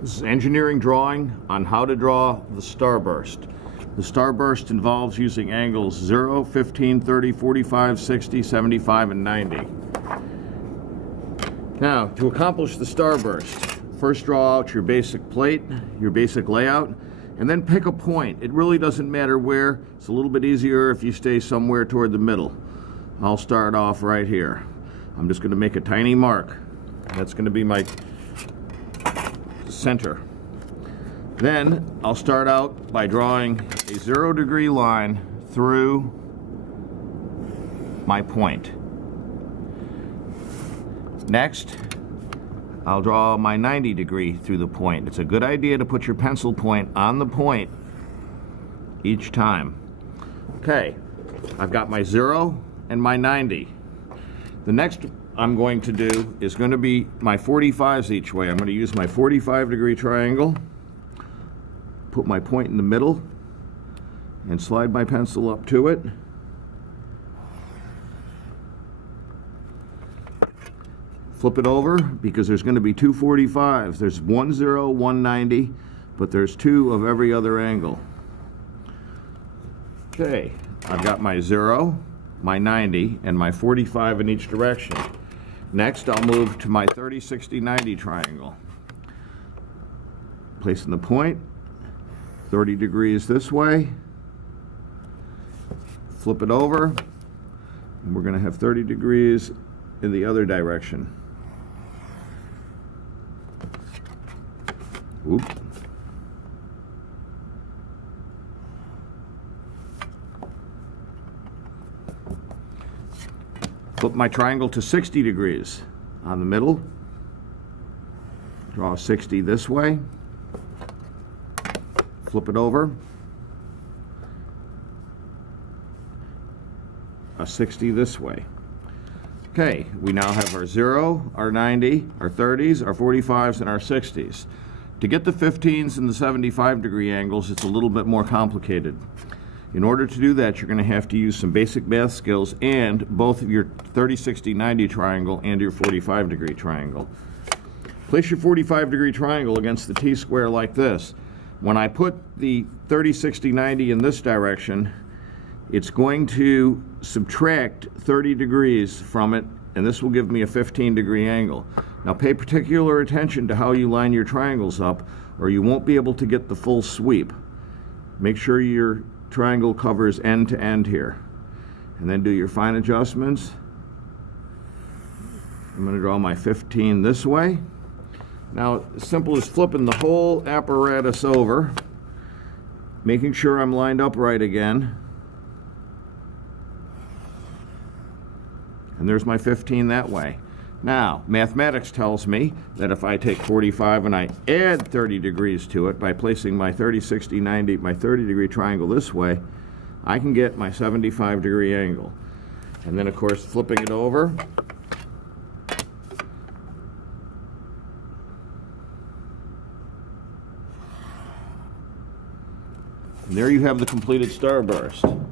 This is engineering drawing on how to draw the starburst. The starburst involves using angles 0, 15, 30, 45, 60, 75, and 90. Now, to accomplish the starburst, first draw out your basic plate, your basic layout, and then pick a point. It really doesn't matter where. It's a little bit easier if you stay somewhere toward the middle. I'll start off right here. I'm just going to make a tiny mark. That's going to be my center. Then I'll start out by drawing a 0-degree line through my point. Next, I'll draw my 90-degree through the point. It's a good idea to put your pencil point on the point each time. Okay, I've got my 0 and my 90. The next I'm going to do is going to be my 45s each way. I'm going to use my 45-degree triangle, put my point in the middle, and slide my pencil up to it. Flip it over because there's going to be two 45s. There's 1 0, 1 90, but there's two of every other angle. Okay, I've got my 0, my 90, and my 45 in each direction. Next, I'll move to my 30, 60, 90 triangle. Placing the point, 30 degrees this way. Flip it over, and we're going to have 30 degrees in the other direction. Oop. Flip my triangle to 60 degrees on the middle. Draw 60 this way. Flip it over. A 60 this way. Okay, we now have our 0, our 90, our 30s, our 45s, and our 60s. To get the 15s and the 75-degree angles, it's a little bit more complicated. In order to do that, you're going to have to use some basic math skills and both of your 30, 60, 90 triangle and your 45-degree triangle. Place your 45-degree triangle against the T-square like this. When I put the 30, 60, 90 in this direction, it's going to subtract 30 degrees from it, and this will give me a 15-degree angle. Now pay particular attention to how you line your triangles up, or you won't be able to get the full sweep. Make sure your triangle covers end to end here. And then do your fine adjustments. I'm going to draw my 15 this way. Now, as simple as flipping the whole apparatus over, making sure I'm lined up right again. And there's my 15 that way. Now, mathematics tells me that if I take 45 and I add 30 degrees to it by placing my 30, 60, 90, my 30-degree triangle this way, I can get my 75-degree angle. And then, of course, flipping it over. And there you have the completed starburst.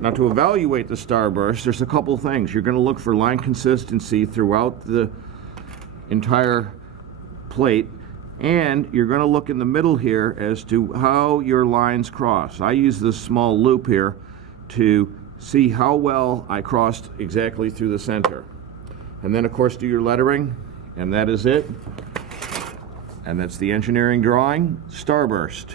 Now, to evaluate the starburst, there's a couple things. You're going to look for line consistency throughout the entire plate, and you're going to look in the middle here as to how your lines cross. I use this small loop here to see how well I crossed exactly through the center. And then, of course, do your lettering, and that is it. And that's the engineering drawing, starburst.